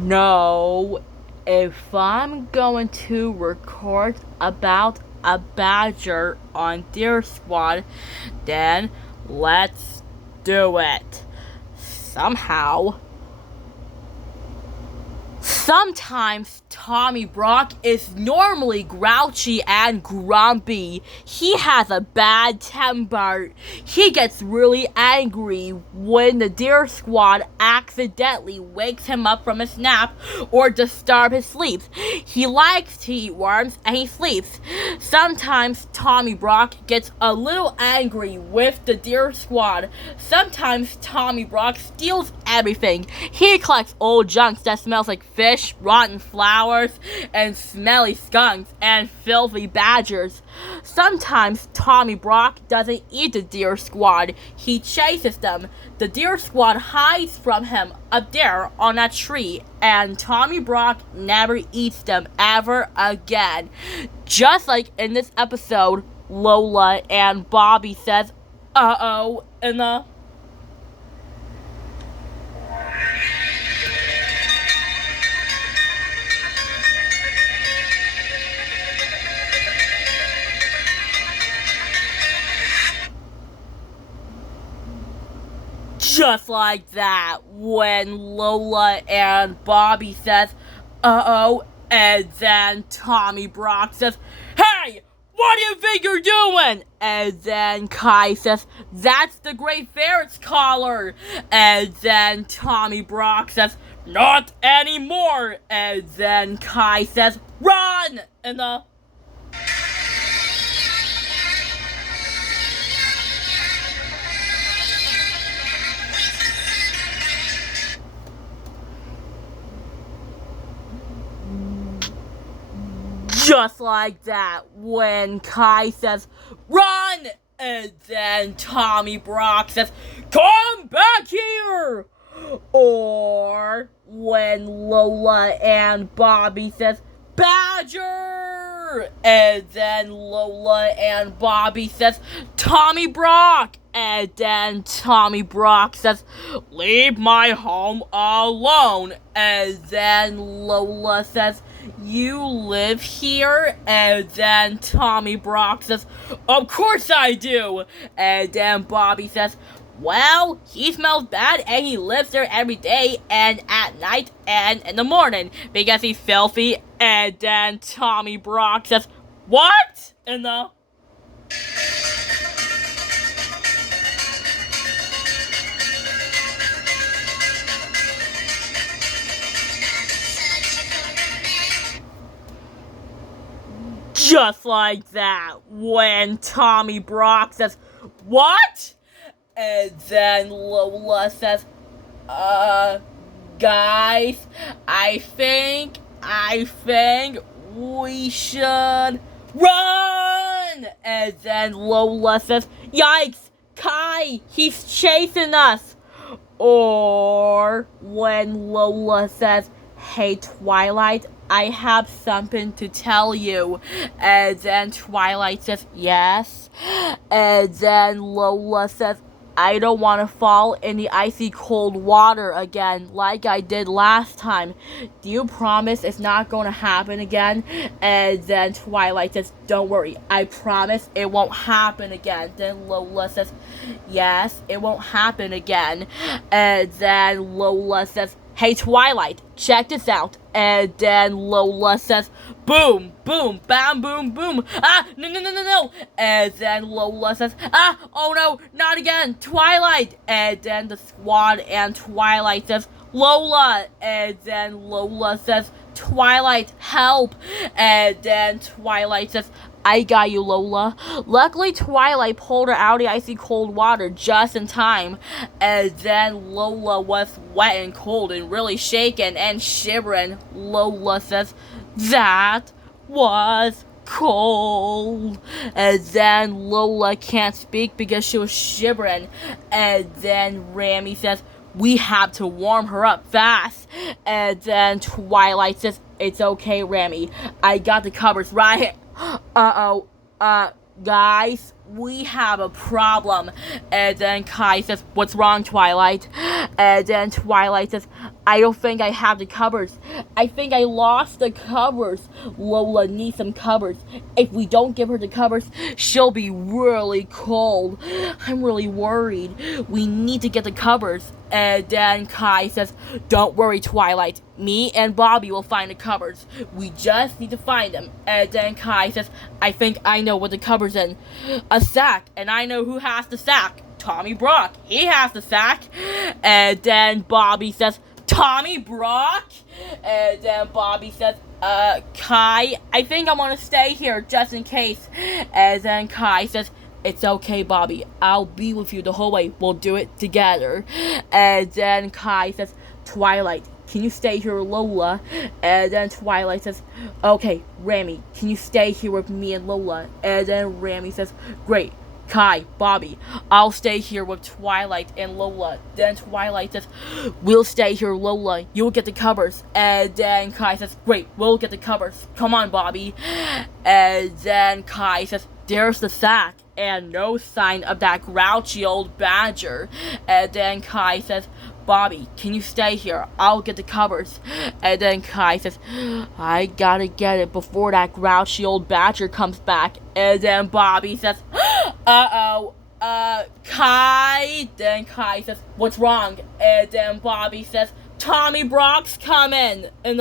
No, if I'm going to record about a badger on Deer Squad, then let's do it. Somehow. Sometimes Tommy Brock is normally grouchy and grumpy. He has a bad temper. He gets really angry when the Deer Squad accidentally wakes him up from his nap or disturb his sleep. He likes to eat worms and he sleeps. Sometimes Tommy Brock gets a little angry with the Deer Squad. Sometimes Tommy Brock steals everything. He collects old junk that smells like fish, rotten flowers, and smelly skunks, and filthy badgers. Sometimes Tommy Brock doesn't eat the Deer Squad. He chases them. The Deer Squad hides from him up there on that tree, and Tommy Brock never eats them ever again. Just like in this episode, Lola and Bobby says, "Uh-oh," in the just like that, when Lola and Bobby says, "Uh-oh," and then Tommy Brock says, "Hey, what do you think you're doing?" And then Kai says, "That's the Great Ferret's collar." And then Tommy Brock says, "Not anymore." And then Kai says, "Run!" And the just like that, when Kai says, "Run!" And then Tommy Brock says, "Come back here!" Or when Lola and Bobby says, "Badger!" And then Lola and Bobby says, "Tommy Brock!" And then Tommy Brock says, "Leave my home alone." And then Lola says, "You live here?" And then Tommy Brock says, "Of course I do." And then Bobby says, "Well, he smells bad and he lives there every day and at night and in the morning because he's filthy." And then Tommy Brock says, "What?" In the just like that, when Tommy Brock says, "What?" And then Lola says, Guys, I think we should run." And then Lola says, "Yikes, Kai, he's chasing us." Or when Lola says, "Hey, Twilight, I have something to tell you." And then Twilight says, "Yes." And then Lola says, "I don't want to fall in the icy cold water again like I did last time. Do you promise it's not going to happen again?" And then Twilight says, "Don't worry, I promise it won't happen again." Then Lola says, "Yes, it won't happen again." And then Lola says, "Hey, Twilight, check this out." And then Lola says, "Boom, boom, bam, boom, boom. Ah, no, no, no, no, no." And then Lola says, "Ah, oh no, not again, Twilight." And then the squad and Twilight says, "Lola." And then Lola says, "Twilight, help." And then Twilight says, "I got you, Lola." Luckily, Twilight pulled her out of the icy cold water just in time. And then Lola was wet and cold and really shaken and shivering. Lola says, "That was cold." And then Lola can't speak because she was shivering. And then Rami says, "We have to warm her up fast." And then Twilight says, "It's okay, Rami. I got the covers right here." "Uh-oh, guys, we have a problem." And then Kai says, "What's wrong, Twilight?" And then Twilight says, I don't think I have the covers. I think I lost the covers. Lola needs some covers. If we don't give her the covers, she'll be really cold. I'm really worried. We need to get the covers. And then Kai says, don't worry, Twilight. Me and Bobby will find the covers. We just need to find them. And then Kai says, I think I know what the covers in. A sack. And I know who has the sack. Tommy Brock. He has the sack. And then Bobby says, Tommy Brock? And then Bobby says, Kai, I think I'm gonna stay here just in case. And then Kai says, it's okay, Bobby. I'll be with you the whole way. We'll do it together. And then Kai says, Twilight, can you stay here with Lola? And then Twilight says, okay, Rami, can you stay here with me and Lola? And then Rami says, great. Kai, Bobby, I'll stay here with Twilight and Lola. Then Twilight says, we'll stay here, Lola. You'll get the covers. And then Kai says, great, we'll get the covers. Come on, Bobby. And then Kai says, there's the sack. And no sign of that grouchy old badger. And then Kai says, Bobby, can you stay here? I'll get the covers. And then Kai says, I gotta get it before that grouchy old badger comes back. And then Bobby says, Kai. Then Kai says, what's wrong? And then Bobby says, Tommy Brock's coming. And